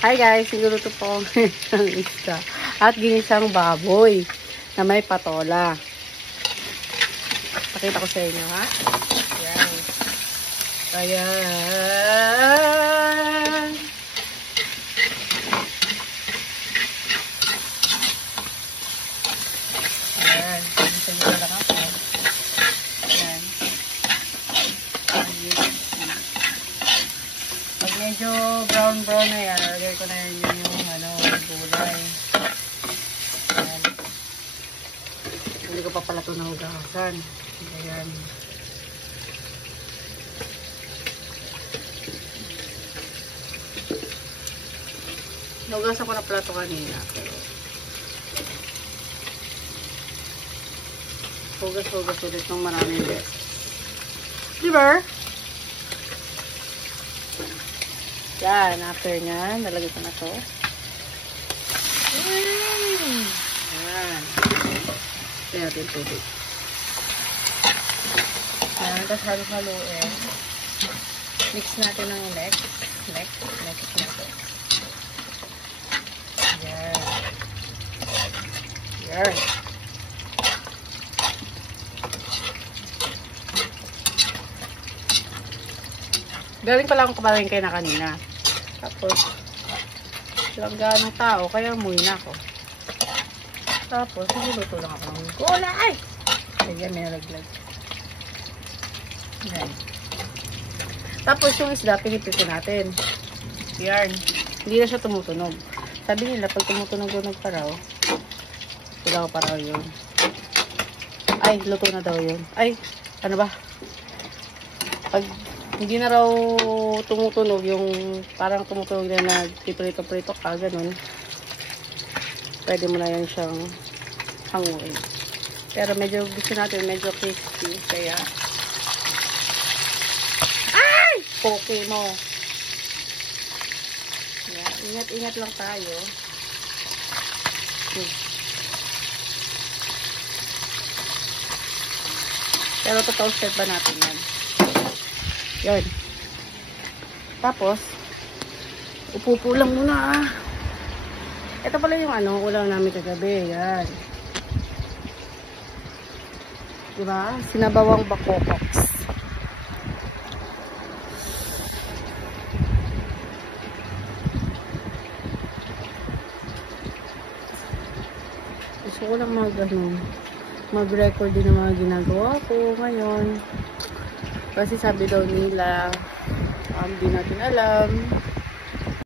Hi guys, niluluto po ng isda at ginisang baboy na may patola. Pakita ko sa inyo, ha? Ayan. Ayan. Ayan. Ginisa nyo lang ako. Ayan. Pag medyo brown na yan, lagay ko na yun yung gulay. Ayan. Hindi ko pa pala ito nahugasan. Ayan. Nahugasan ko na pala ito kanina. Pero hugas ulit ng maraming beses. Diba? Yan, after nyan, nalagay ko na to. Yan. Kaya natin tubig. Yan, tapos haluin. Mix natin ng legs. Legs natin. Yan. Yan. Galing pala akong kamalingkay na kanina. Tapos, langgaan ng tao, kaya umuwi na ako. Tapos, niluluto lang ako ng gulay. Ayan, may nalaglag. Ayan. Tapos, yung isda, pinipitin natin. Yan. Hindi na siya tumutunog. Sabi nila, pag tumutunog pa raw, ilaw pa raw yun. Ay, luto na daw yun. Ay, ano ba? Pag hindi na raw tumutunog, yung parang tumutunog na nagpiprito-prito ka, ganun. Pwede mo na yan siyang hanguin. Pero medyo gusto natin, medyo crispy, kaya ay! Poke mo. Yan. Ingat-ingat lang tayo. Pero totoo step ba natin yan? Yan. Tapos, upo lang muna ah. Ito pala yung ulam namin kagabi. Yan. Diba? Sinabawang bakokoks. Gusto ko lang mag-record din ng mga ginagawa ko ngayon. Kasi sabi daw nila, di natin alam